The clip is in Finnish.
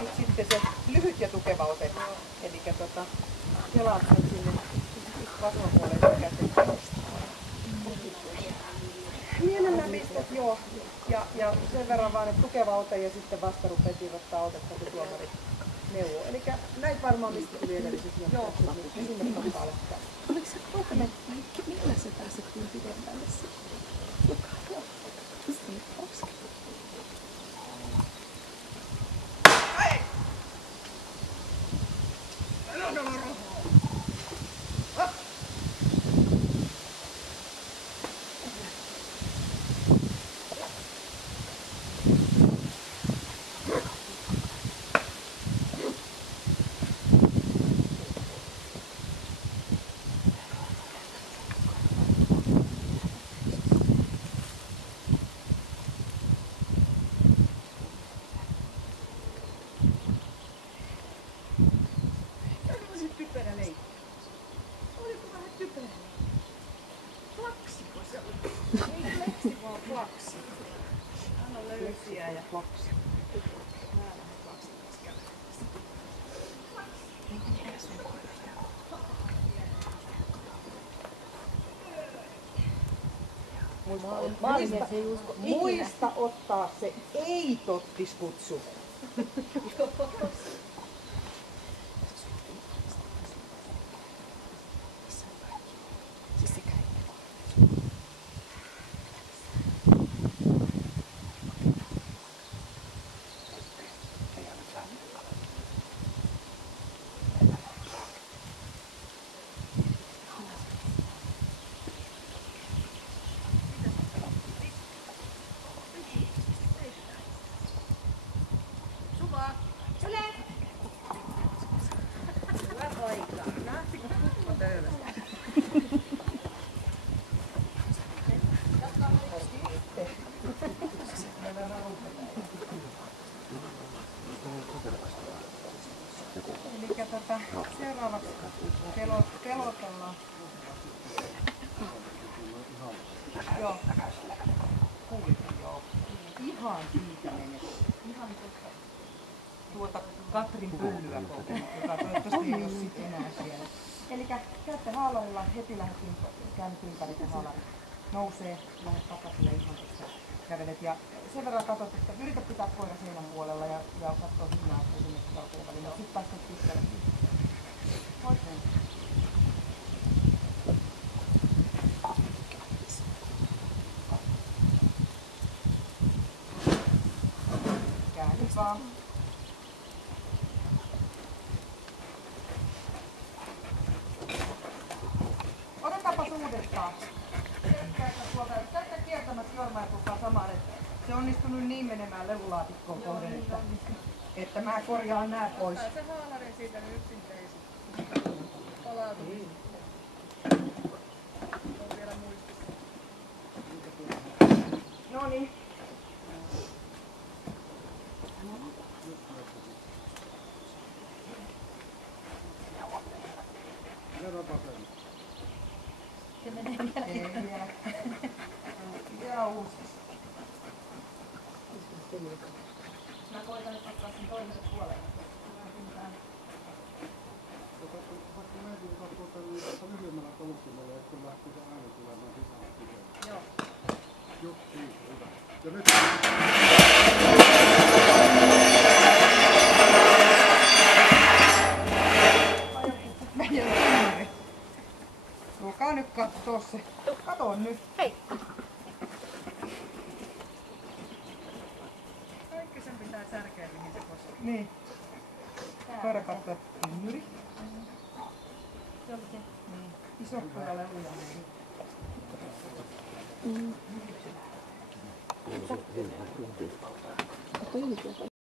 nyt sitten se lyhyt ja tukeva ote. Eli kelaat sen sinne kasvopuolelle käteen. Mielellään pistät, joo. Ja sen verran vaan, että tukeva ote ja sitten vasta rupeat irrottaa otetta, kun tuomari neuvoo. Eli näin varmaan mistä tuli edelliset johtajat, niin esimerkiksi on palkkaa. Oliko se kohtele, millä se pääsettiin pidemmälle sitten? Kuka? Joo. Onko Muista ottaa se ei-tottiskutsu. Seuraavaksi pelotellaan. Joo. Joo. Ihan siitä menee. Ihan tuota Katrin pyllyä kokemaan, joka toivottavasti ei ole sit enää siellä. Elikkä käytte haalarilla, heti lähdet käynyt ympäri, kun haalari nousee, lähdet takaisin ja ihan tässä kävelet. Ja sen verran katsot, että yritä pitää koira seinän puolella ja katsoo hinnaa esimerkiksi jalkojen välillä. Sitten pääset pitkälle. Oikein. Käänny vaan. Otetaanpas uudestaan. Käytä kiertämässä Jorma ja Tuppaa samaan, että se onnistunut niin menemään levulaatikkoon kohden, että mä korjaan nää pois. Se haalari siitä nyt yksin teisi. Palautumista. On vielä muistissa. Noniin. se menee vielä? Vielä uusiksi. Mä koitan nyt ottaa sen toisen puolen. Joo. Tulkaa nyt kattoo se. Kato nyt. Hei! Kaikki sen pitää särkeä, mihin se koskee. Niin. Koira kattoo tynnyri. Se oli se. Niin. Iso pojalle uja. Toi